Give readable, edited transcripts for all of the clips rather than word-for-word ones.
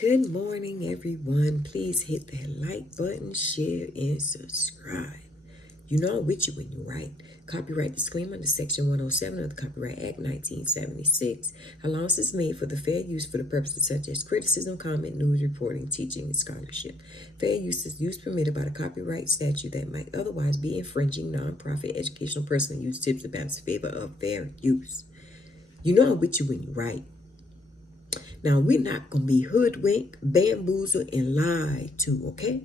Good morning, everyone. Please hit that like button, share, and subscribe. You know I'm with you when you write. Copyright disclaimer under Section 107 of the Copyright Act 1976. Allowance is made for the fair use for the purposes such as criticism, comment, news reporting, teaching, and scholarship. Fair use is use permitted by the copyright statute that might otherwise be infringing nonprofit educational personal use tips about in favor of fair use. You know I'm with you when you write. Now, we're not going to be hoodwinked, bamboozled, and lied to, okay?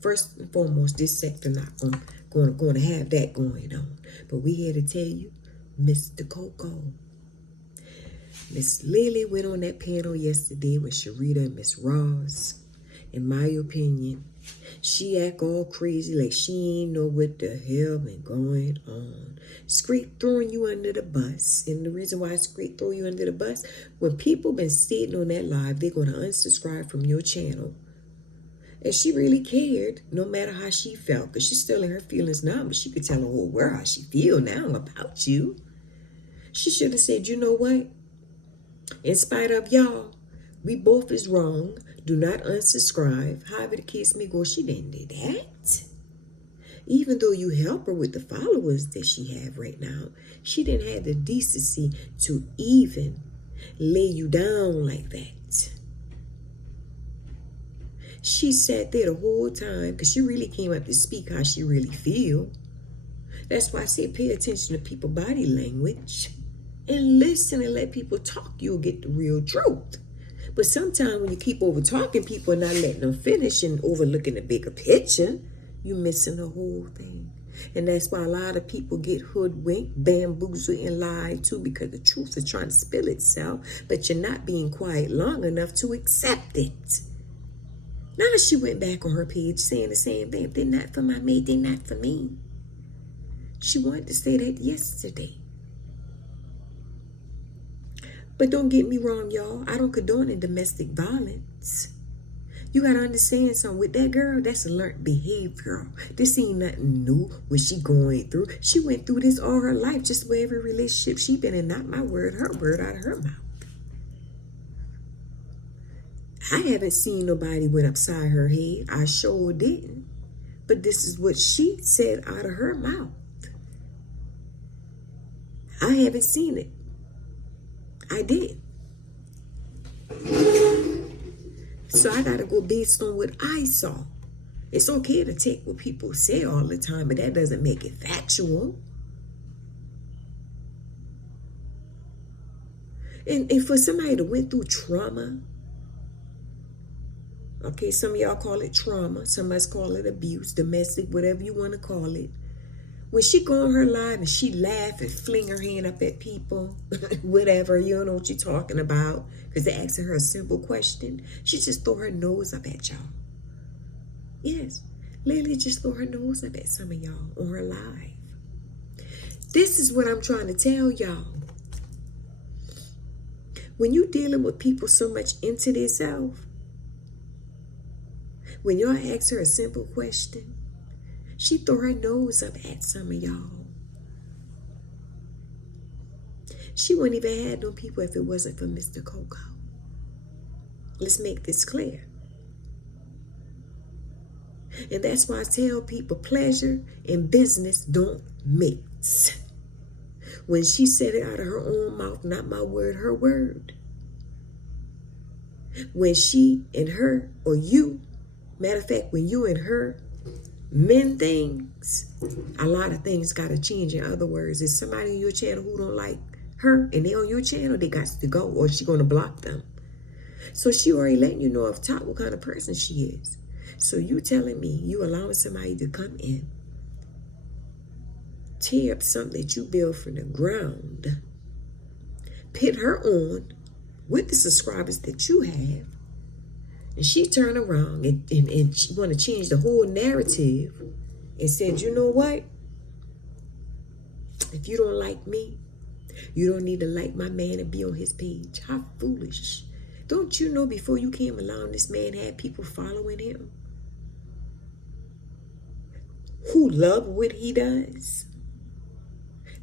First and foremost, this sector not going to have that going on. But we here to tell you, Mr. Coco. Miss Lily went on that panel yesterday with Sharita and Miss Ross. In my opinion, she act all crazy like she ain't know what the hell been going on. Scrape throwing you under the bus. And the reason why Scrape throw you under the bus, when people been sitting on that live, they're going to unsubscribe from your channel. And she really cared, no matter how she felt, because she's still in her feelings now, but she could tell the whole world how she feel now about you. She should have said, you know what? In spite of y'all, we both is wrong. Do not unsubscribe. However the case may go, she didn't do that. Even though you help her with the followers that she have right now, she didn't have the decency to even lay you down like that. She sat there the whole time because she really came up to speak how she really feel. That's why I say pay attention to people's body language and listen and let people talk. You'll get the real truth. But sometimes when you keep over talking people and not letting them finish and overlooking the bigger picture, you're missing the whole thing. And that's why a lot of people get hoodwinked, bamboozled, and lied to, because the truth is trying to spill itself, but you're not being quiet long enough to accept it. Now she went back on her page saying the same thing. If they're not for my mate, they're not for me. She wanted to say that yesterday. But don't get me wrong, y'all. I don't condone in domestic violence. You got to understand something. With that girl, that's a learned behavior. This ain't nothing new what she going through. She went through this all her life, just with every relationship she been in. Not my word, her word out of her mouth. I haven't seen nobody went upside her head. I sure didn't. But this is what she said out of her mouth. I haven't seen it. I did. So I got to go based on what I saw. It's okay to take what people say all the time, but that doesn't make it factual. And for somebody to went through trauma, okay, some of y'all call it trauma. Some of us call it abuse, domestic, whatever you want to call it. When she go on her live and she laugh and fling her hand up at people, whatever, you don't know what you're talking about, because they're asking her a simple question, she just throw her nose up at y'all. Yes, Lily just throw her nose up at some of y'all on her live. This is what I'm trying to tell y'all. When you dealing with people so much into themselves, when y'all ask her a simple question, she throw her nose up at some of y'all. She wouldn't even have no people if it wasn't for Mr. Coco. Let's make this clear. And that's why I tell people pleasure and business don't mix. When she said it out of her own mouth, not my word, her word. When she and her, or you, matter of fact, when you and her men things, a lot of things got to change. In other words, if somebody on your channel who don't like her and they on your channel, they got to go, or she going to block them. So she already letting you know off top what kind of person she is. So you telling me you allowing somebody to come in, tear up something that you built from the ground, pit her on with the subscribers that you have, and she turned around and she want to change the whole narrative and said, you know what? If you don't like me, you don't need to like my man and be on his page. How foolish. Don't you know before you came along, this man had people following him who love what he does?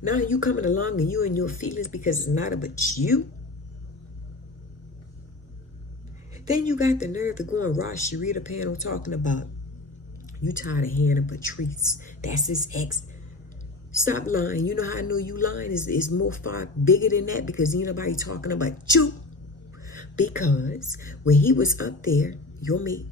Now you coming along and you and your feelings because it's not about you? Then you got the nerve to go on Ross Sharita panel talking about you tired of Hannah Patrice. That's his ex. Stop lying. You know how I know you lying is more far bigger than that, because ain't nobody talking about you. Because when he was up there, your mate,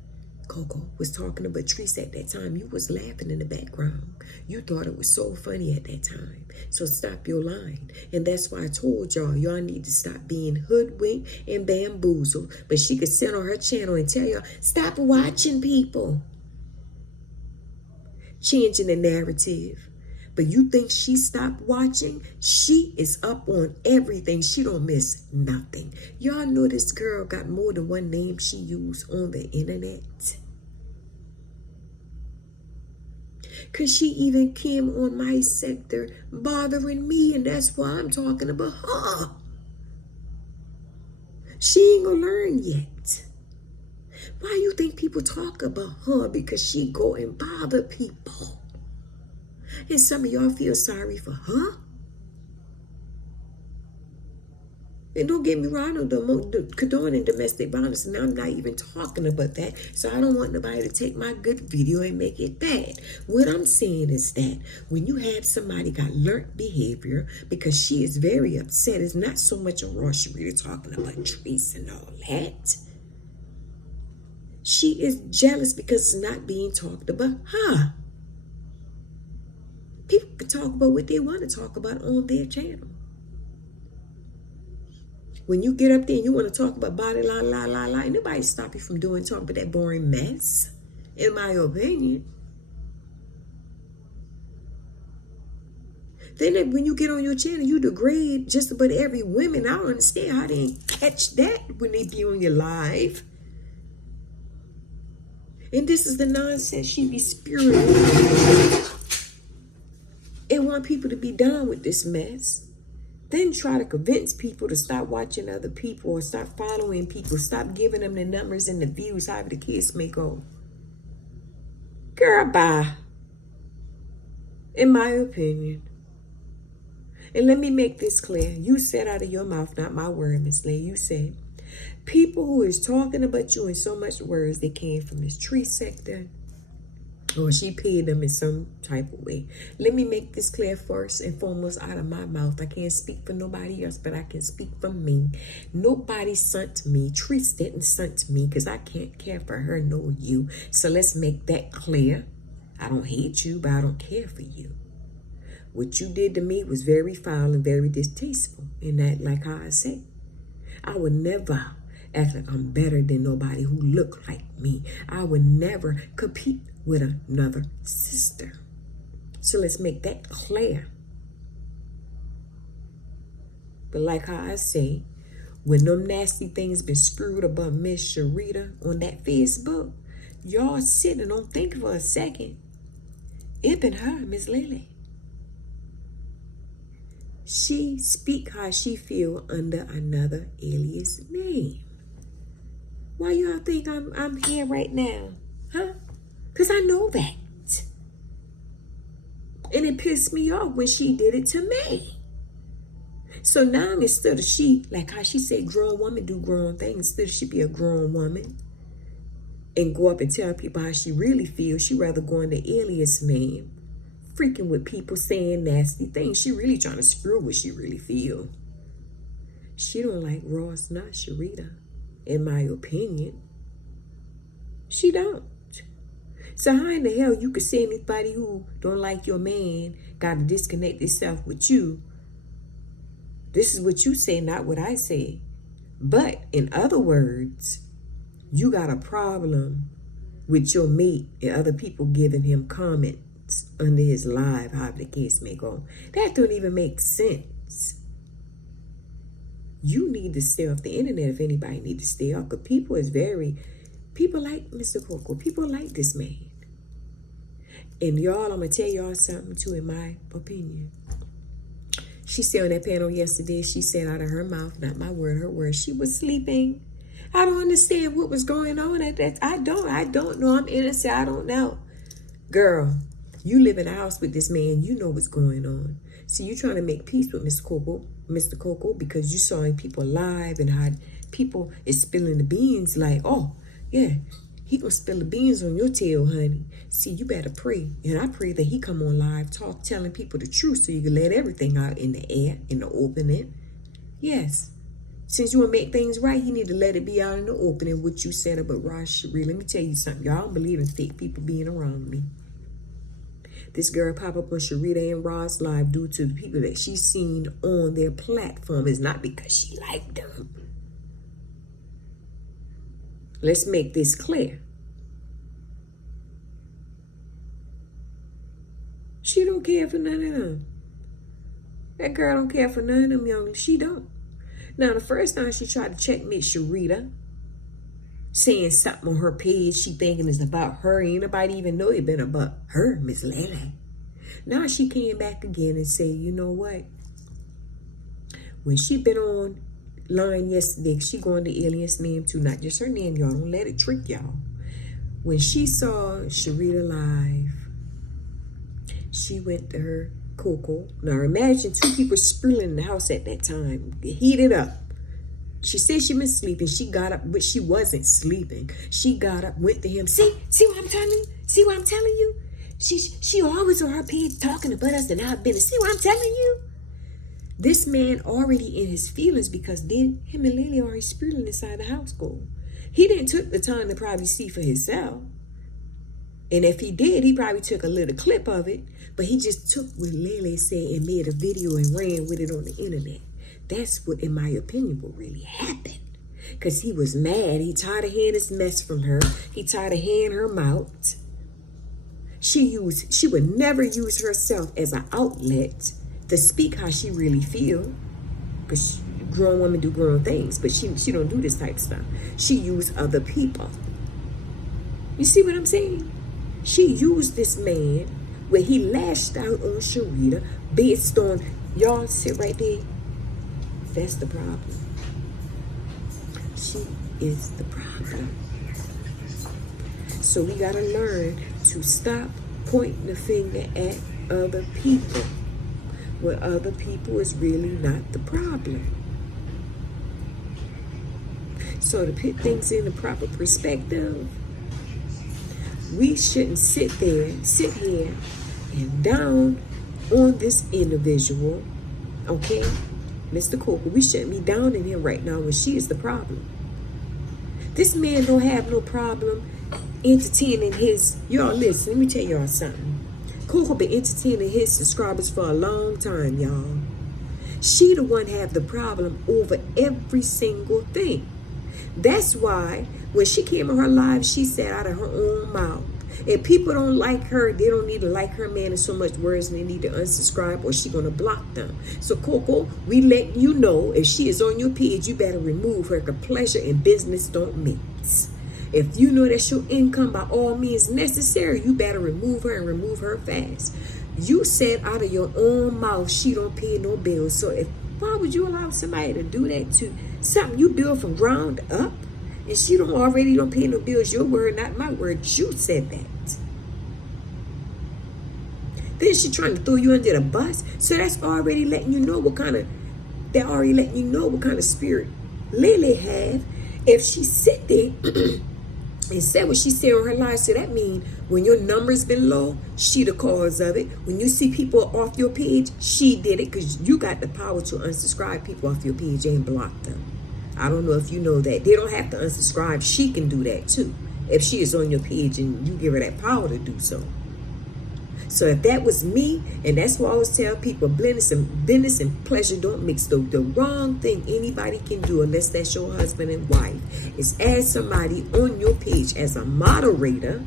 Coco, was talking to Patrice at that time, you was laughing in the background. You thought it was so funny at that time. So stop your lying. And that's why I told y'all need to stop being hoodwinked and bamboozled. But she could sit on her channel and tell y'all, stop watching people. Changing the narrative. But you think she stopped watching? She is up on everything. She don't miss nothing. Y'all know this girl got more than one name she used on the internet. Because she even came on my sector bothering me, and that's why I'm talking about her. She ain't gonna learn yet. Why you think people talk about her? Because she go and bother people. And some of y'all feel sorry for her. And don't get me wrong, I don't condone domestic violence, and I'm not even talking about that. So I don't want nobody to take my good video and make it bad. What I'm saying is that when you have somebody got learned behavior, because she is very upset, it's not so much a Ross Sharita talking about Patrice and all that. She is jealous because it's not being talked about her. People can talk about what they want to talk about on their channel. When you get up there and you want to talk about body, nobody stop you from talking about that boring mess, in my opinion. Then when you get on your channel, you degrade just about every woman. I don't understand how they didn't catch that when they be on your live. And this is the nonsense she be spewing. And want people to be done with this mess. Then try to convince people to stop watching other people or stop following people. Stop giving them the numbers and the views, however the kids may go. Girl, bye. In my opinion. And let me make this clear. You said out of your mouth, not my word, Miss Lay. You said, people who is talking about you in so much words, they came from this tree sector, or she paid them in some type of way. Let me make this clear first and foremost out of my mouth. I can't speak for nobody else, but I can speak for me. Nobody sent me. Trees didn't sent me, because I can't care for her nor you. So let's make that clear. I don't hate you, but I don't care for you. What you did to me was very foul and very distasteful. And that, like how I say, I would never act like I'm better than nobody who look like me. I would never compete with another sister. So let's make that clear. But like how I say, when them nasty things been screwed about Miss Sharita on that Facebook, y'all sit and don't think for a second. It been her, Miss Lily. She speak how she feel under another alias name. Why y'all think I'm here right now? Huh? Because I know that. And it pissed me off when she did it to me. So now instead of she, like how she said grown woman do grown things, instead of she be a grown woman and go up and tell people how she really feels, she rather go in the alias name, freaking with people saying nasty things. She really trying to screw what she really feel. She don't like Ross, not Sharita, in my opinion. She don't. So how in the hell you could say anybody who don't like your man got to disconnect itself with you? This is what you say, not what I say. But in other words, you got a problem with your mate and other people giving him comments under his live, however the case may go. That don't even make sense. You need to stay off the internet if anybody need to stay off. Because people like Mr. Coco. People like this man. And y'all, I'm going to tell y'all something too, in my opinion. She said on that panel yesterday, she said out of her mouth, not my word, her word, she was sleeping. I don't understand what was going on at that. I don't know. I'm innocent. I don't know. Girl, you live in a house with this man. You know what's going on. See, you trying to make peace with Mr. Coco because you saw people live and how people is spilling the beans like, oh, yeah, he gonna spill the beans on your tail, honey. See, you better pray. And I pray that he come on live, telling people the truth so you can let everything out in the air, in the opening. Yes. Since you want to make things right, he need to let it be out in the opening what you said about Ross Cherie. Let me tell you something. Y'all don't believe in fake people being around me. This girl pop up on Sharita and Ross live due to the people that she's seen on their platform. It's not because she liked them. Let's make this clear. She don't care for none of them. That girl don't care for none of them young. She don't. Now, the first time she tried to checkmate Sharita, saying something on her page she thinking is about her. Ain't nobody even know it been about her, Miss Lele. Now she came back again and say, you know what? When she been on line yesterday, she going to Alien's name too, not just her name, y'all. Don't let it trick y'all. When she saw Sharita live, she went to her Coco. Now imagine two people spilling in the house at that time, heated up. She said she been sleeping. She got up, but she wasn't sleeping. She got up, went to him. See what I'm telling you? See what I'm telling you? She always on her page talking about us and our business. See what I'm telling you? This man already in his feelings because then him and Lily already spilling inside the house goal. He didn't took the time to probably see for himself. And if he did, he probably took a little clip of it. But he just took what Lele said and made a video and ran with it on the internet. That's what, in my opinion, what really happened. Because he was mad. He tired of hearing this mess from her. He tired of hearing her mouth. She would never use herself as an outlet to speak how she really feel. Because grown women do grown things. But she don't do this type of stuff. She used other people. You see what I'm saying? She used this man where he lashed out on Sharita based on, y'all sit right there. That's the problem. She is the problem. So we got to learn to stop pointing the finger at other people where other people is really not the problem. So to put things in the proper perspective, we shouldn't sit here and down on this individual, okay? Mr. Coco, we shouldn't be down in him right now when she is the problem. This man don't have no problem entertaining his, y'all listen, let me tell y'all something. Coco been entertaining his subscribers for a long time, y'all. She the one have the problem over every single thing. That's why when she came on her live, she said out of her own mouth, if people don't like her, they don't need to like her man in so much words and they need to unsubscribe or she gonna block them. So Coco, we let you know if she is on your page, you better remove her because pleasure and business don't mix. If you know that's your income by all means necessary, you better remove her and remove her fast. You said out of your own mouth she don't pay no bills. So why would you allow somebody to do that to something you build from ground up? And she don't pay no bills. Your word, not my word. You said that. Then she trying to throw you under the bus. So that's already letting you know what kind of spirit Lily have. If she sit there and said what she said on her live, so that means when your numbers been low, she the cause of it. When you see people off your page, she did it because you got the power to unsubscribe people off your page and block them. I don't know if you know that. They don't have to unsubscribe. She can do that too. If she is on your page and you give her that power to do so. So if that was me, and that's why I always tell people, business and pleasure don't mix. The wrong thing anybody can do, unless that's your husband and wife, is add somebody on your page as a moderator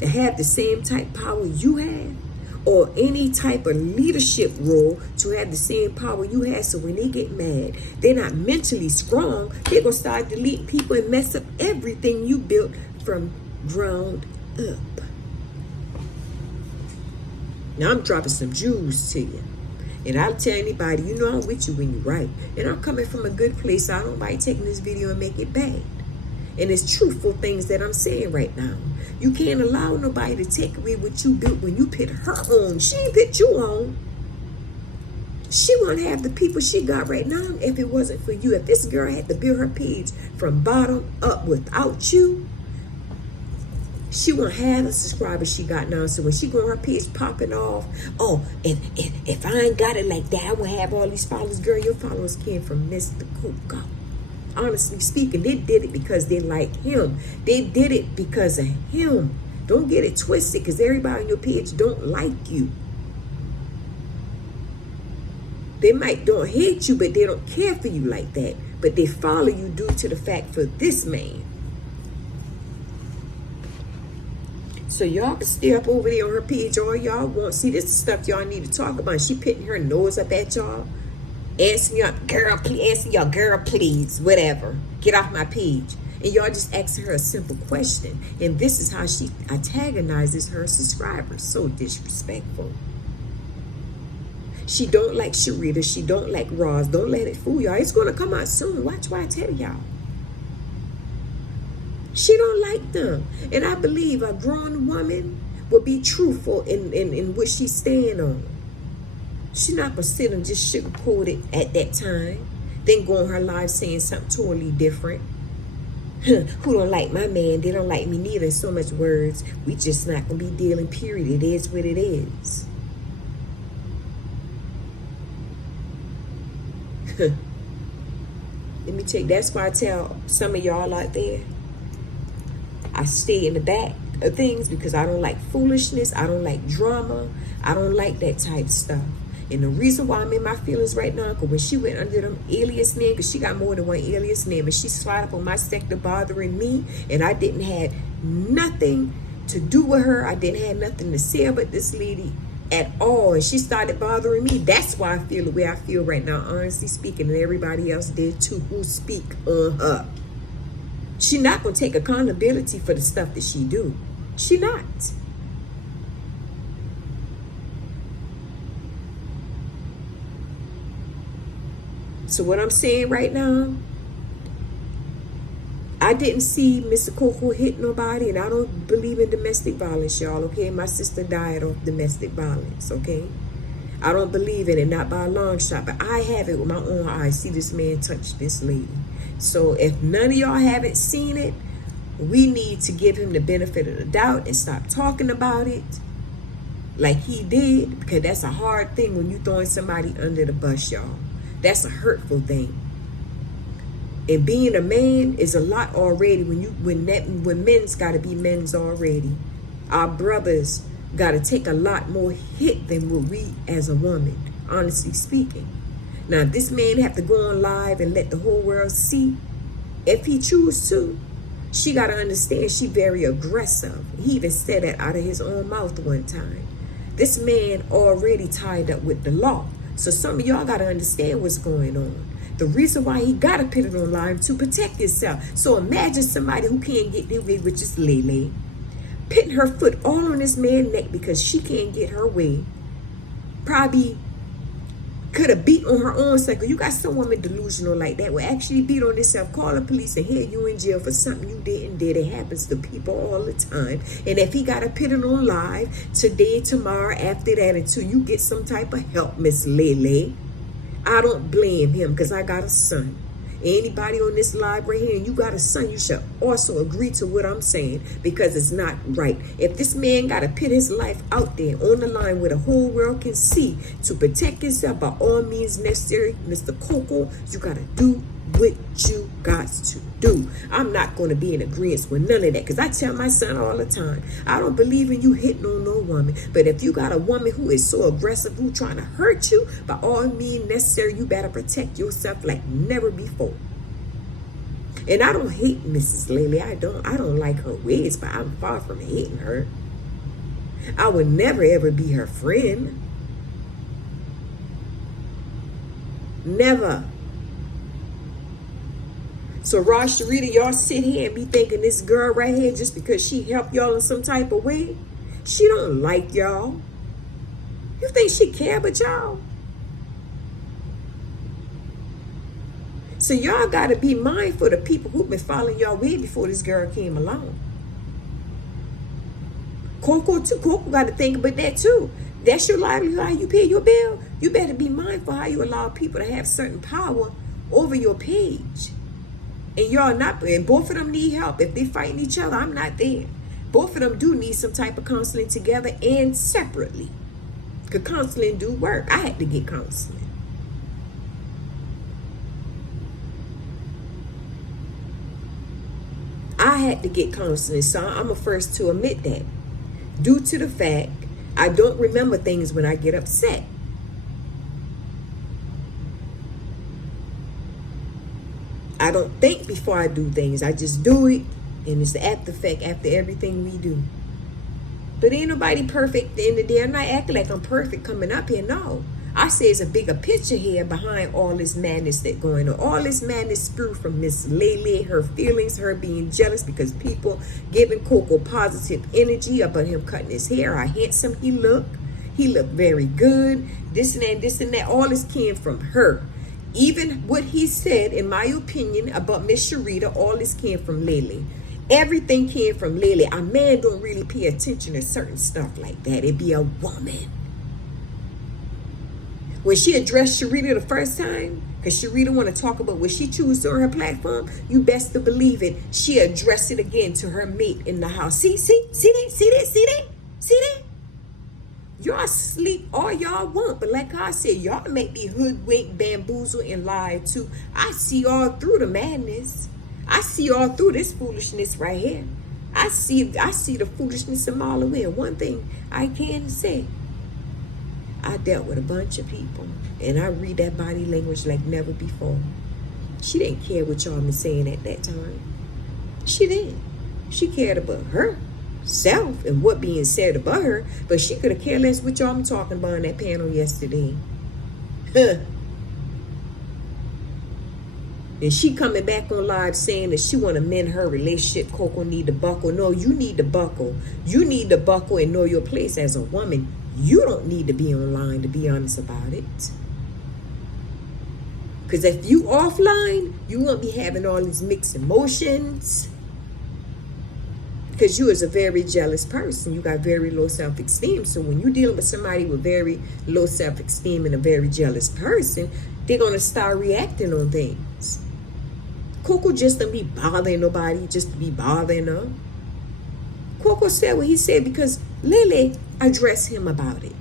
to have the same type power you have, or any type of leadership role to have the same power you have. So when they get mad, they're not mentally strong. They're going to start deleting people and mess up everything you built from ground up. Now I'm dropping some jewels to you. And I'll tell anybody, you know I'm with you when you're right. And I'm coming from a good place. I don't like taking this video and make it bad. And it's truthful things that I'm saying right now. You can't allow nobody to take away what you built when you put her on. She ain't put you on. She wouldn't have the people she got right now if it wasn't for you. If this girl had to build her page from bottom up without you, she won't have the subscribers she got now. So when she go on her page popping off, oh, and if I ain't got it like that, I won't have all these followers. Girl, your followers came from Mr. Coco. Honestly speaking, they did it because they like him. They did it because of him. Don't get it twisted, because everybody on your page don't like you. They might don't hate you, but they don't care for you like that. But they follow you due to the fact for this man. So y'all can stay up over there on her page all y'all want. See, this is stuff y'all need to talk about. She putting her nose up at y'all. Asking y'all, girl, please, whatever. Get off my page. And y'all just asking her a simple question. And this is how she antagonizes her subscribers. So disrespectful. She don't like Sharita. She don't like Roz. Don't let it fool y'all. It's going to come out soon. Watch what I tell y'all. She don't like them. And I believe a grown woman will be truthful in what she stand on. She's not going to sit and just sugarcoat it at that time. Then go on her live saying something totally different. Who don't like my man? They don't like me neither. In so much words. We just not going to be dealing, period. It is what it is. Let me tell you, that's why I tell some of y'all out there, I stay in the back of things because I don't like foolishness. I don't like drama. I don't like that type of stuff. And the reason why I'm in my feelings right now, because when she went under them alias name, because she got more than one alias name, and she slid up on my sector bothering me, and I didn't have nothing to do with her. I didn't have nothing to say about this lady at all, and she started bothering me. That's why I feel the way I feel right now, honestly speaking, and everybody else did too who speak on her. She not gonna take accountability for the stuff that she do. She not. So what I'm saying right now, I didn't see Mr. Coco hit nobody, and I don't believe in domestic violence, y'all, okay? My sister died of domestic violence, okay? I don't believe in it, not by a long shot, but I have it with my own eyes. See this man touch this lady. So if none of y'all haven't seen it, we need to give him the benefit of the doubt and stop talking about it like he did, because that's a hard thing when you throwing somebody under the bus, y'all. That's a hurtful thing. And being a man is a lot already when men's got to be men's already. Our brothers got to take a lot more hit than what we as a woman, honestly speaking. Now, this man have to go on live and let the whole world see. If he choose to, she got to understand she very aggressive. He even said that out of his own mouth one time. This man already tied up with the law. So some of y'all got to understand what's going on. The reason why he got to put it on live to protect himself. So imagine somebody who can't get their way, which is Lele, putting her foot all on this man's neck because she can't get her way. Probably could have beat on her own cycle. You got some woman delusional like that will actually beat on themselves, call the police and hear you in jail for something you didn't did. It happens to people all the time. And if he got to put it on live today, tomorrow, after that, until you get some type of help, Miss Lele, I don't blame him, because I got a son. Anybody on this live right here and you got a son, you should also agree to what I'm saying, because it's not right. If this man got to put his life out there on the line where the whole world can see to protect himself by all means necessary, Mr. Coco, you got to do what you got to do. I'm not going to be in agreement with none of that, because I tell my son all the time, I don't believe in you hitting on no woman. But if you got a woman who is so aggressive, who trying to hurt you, by all means necessary, you better protect yourself like never before. And I don't hate Mrs. Lele. I don't like her ways, but I'm far from hating her. I would never ever be her friend. Never. So Roz, Sharita, y'all sit here and be thinking this girl right here, just because she helped y'all in some type of way, she don't like y'all. You think she care about y'all? So y'all got to be mindful of the people who've been following y'all way before this girl came along. Coco too. Coco got to think about that too. that's your livelihood, how you pay your bill, you better be mindful how you allow people to have certain power over your page. And y'all not, and both of them need help. If they fighting each other, I'm not there. Both of them do need some type of counseling together and separately. Because counseling do work. I had to get counseling. I had to get counseling, so I'm the first to admit that. Due to the fact, I don't remember things when I get upset. I don't think before I do things. I just do it, and it's the after effect after everything we do. But ain't nobody perfect at the end of the day. I'm not acting like I'm perfect coming up here. No. I say it's a bigger picture here behind all this madness that's going on. All this madness spewed from Miss Lele, her feelings, her being jealous because people giving Coco positive energy about him cutting his hair, how handsome he looked. He looked very good. This and that, this and that. All this came from her. Even what he said, in my opinion, about Miss Sharita, all this came from Lele. Everything came from Lele. A man don't really pay attention to certain stuff like that. It be a woman. When she addressed Sharita the first time, because Sharita want to talk about what she chooses on her platform, you best to believe it. She addressed it again to her mate in the house. See that? Y'all sleep all y'all want, but like I said, y'all make me hoodwink, bamboozle, and lie too. I see all through the madness. I see all through this foolishness right here. I see the foolishness a mile away. And one thing I can say, I dealt with a bunch of people, and I read that body language like never before. She didn't care what y'all been saying at that time. She didn't. She cared about herself and what being said about her, but she could have cared less what y'all been talking about on that panel yesterday. And she coming back on live saying that she want to mend her relationship. Coco need to buckle. No, you need to buckle. You need to buckle and know your place as a woman. You don't need to be online, to be honest about it. Because if you offline, you won't be having all these mixed emotions. Because you is a very jealous person. You got very low self-esteem. So when you're dealing with somebody with very low self-esteem and a very jealous person, they're going to start reacting on things. Coco just don't be bothering nobody just to be bothering her. Coco said what he said because Lele addressed him about it.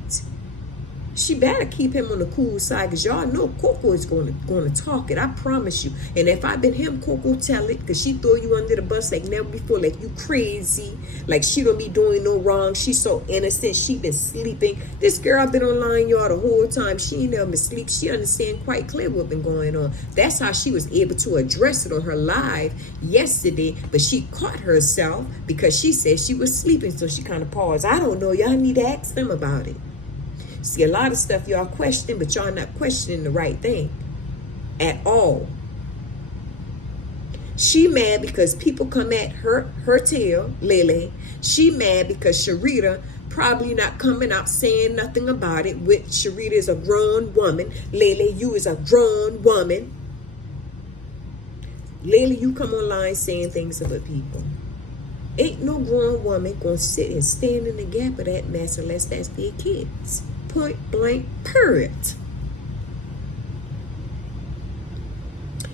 She better keep him on the cool side because y'all know Coco is going to talk it. I promise you. And if I been him, Coco tell it because she throw you under the bus like never before. Like you crazy. Like she don't be doing no wrong. She's so innocent. She been sleeping. This girl been online y'all the whole time. She ain't never been sleep. She understand quite clear what been going on. That's how she was able to address it on her live yesterday. But she caught herself because she said she was sleeping. So she kind of paused. I don't know. Y'all need to ask them about it. See, a lot of stuff y'all question, but y'all not questioning the right thing at all. She mad because people come at her tail, Lele. She mad because Sharita probably not coming out saying nothing about it, which Sharita is a grown woman. Lele, you is a grown woman. Lele, you come online saying things about people. Ain't no grown woman gonna sit and stand in the gap of that mess unless that's their kids. Point blank, period.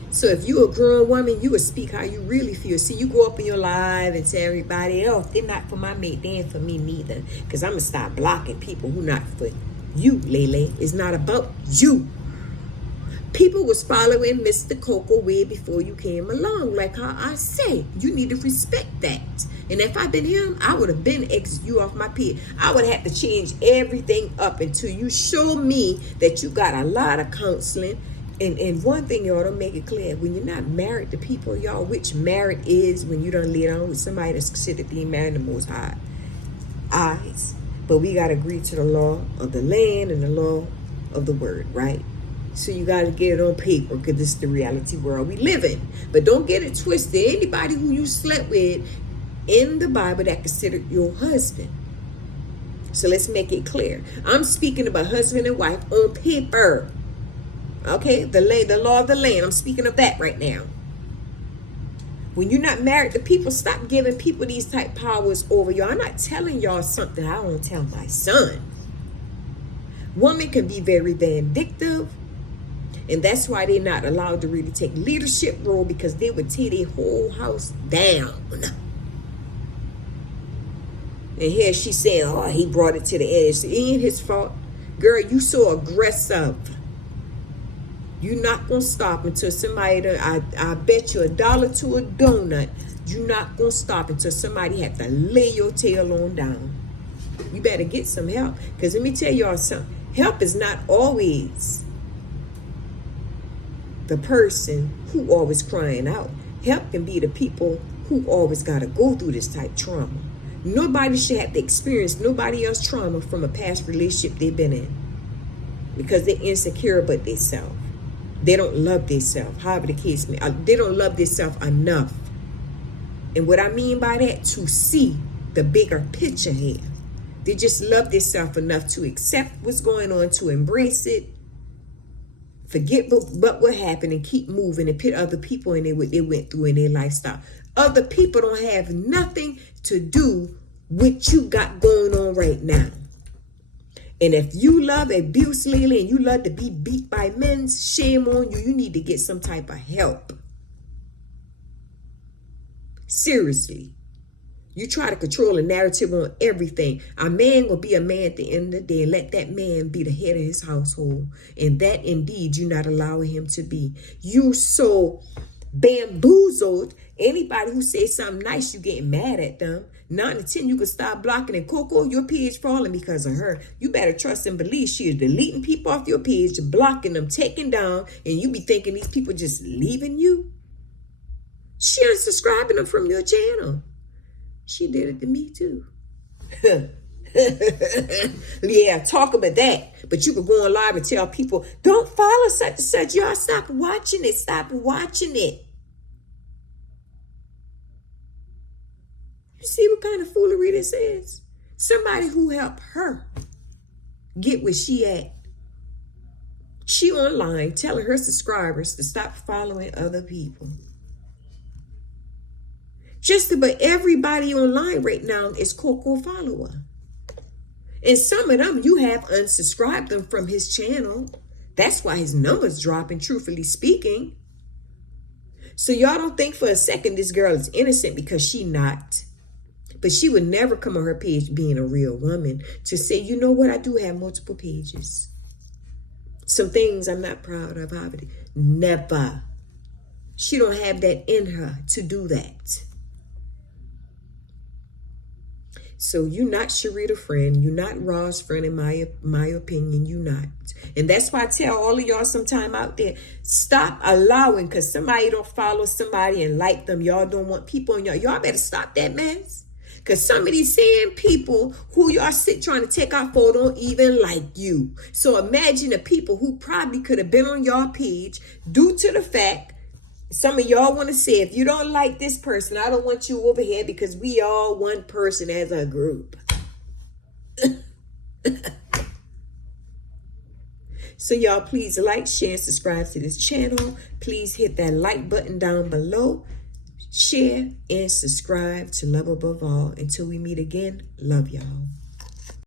So if you a grown woman, you would speak how you really feel. See, you go up in your live and tell everybody, oh, they're not for my mate, they ain't for me neither. Because I'm going to start blocking people who not for you, Lele. It's not about you. People was following Mr. Coco way before you came along. Like how I say, you need to respect that. And if I'd been him, I would have been exited you off my page. I would have to change everything up until you show me that you got a lot of counseling. And one thing, y'all, don't make it clear. When you're not married to people, y'all, which married is when you done laid on with somebody that's considered being married the Most High eyes. But we got to agree to the law of the land and the law of the word, right? So you got to get it on paper because this is the reality world we live in. But don't get it twisted. Anybody who you slept with in the Bible that considered your husband. So let's make it clear. I'm speaking about husband and wife on paper. Okay, the law of the land. I'm speaking of that right now. When you're not married to people, stop giving people these type powers over y'all. I'm not telling y'all something I don't tell my son. Women can be very vindictive, and that's why they're not allowed to really take leadership role, because they would tear their whole house down. And here she's saying, oh, he brought it to the edge. It ain't his fault. Girl, you so aggressive. You're not going to stop until somebody, I bet you $1 to a donut, you're not going to stop until somebody have to lay your tail on down. You better get some help. Because let me tell y'all something. Help is not always the person who always crying out. Help can be the people who always got to go through this type of trauma. Nobody should have to experience nobody else's trauma from a past relationship they've been in, because they're insecure about themselves. They don't love themselves. However the case may, they don't love themselves enough. And what I mean by that, to see the bigger picture here. They just love themselves enough to accept what's going on, to embrace it, forget what happened, and keep moving, and put other people in what they went through in their lifestyle. Other people don't have nothing to do with what you got going on right now. And if you love abuse lately and you love to be beat by men, shame on you. You need to get some type of help. Seriously. You try to control a narrative on everything. A man will be a man at the end of the day, and let that man be the head of his household. And that indeed you're not allowing him to be. You so bamboozled. Anybody who says something nice, you getting mad at them. 9 to 10, you can stop blocking. And Coco, your page falling because of her. You better trust and believe she is deleting people off your page, blocking them, taking down, and you be thinking these people just leaving you. She unsubscribing them from your channel. She did it to me too. Yeah, talk about that. But you could go on live and tell people, don't follow such and such. Y'all stop watching it. Stop watching it. You see what kind of foolery this is? Somebody who helped her get where she at. She online telling her subscribers to stop following other people. Just about everybody online right now is Coco follower. And some of them you have unsubscribed them from his channel. That's why his numbers dropping, truthfully speaking. So y'all don't think for a second this girl is innocent, because she not. But she would never come on her page being a real woman to say, you know what, I do have multiple pages. Some things I'm not proud of. Never. She don't have that in her to do that. So you're not Sharita friend. You're not Raw's friend, in my opinion. You're not. And that's why I tell all of y'all sometime out there, stop allowing, because somebody don't follow somebody and like them. Y'all don't want people on y'all. Y'all better stop that mess. Because some of these same people who y'all sit trying to take our photo don't even like you. So imagine the people who probably could have been on y'all page due to the fact some of y'all want to say, if you don't like this person, I don't want you over here, because we all one person as a group. So y'all, please like, share, and subscribe to this channel. Please hit that like button down below. Share and subscribe to Love Above All. Until we meet again, love y'all.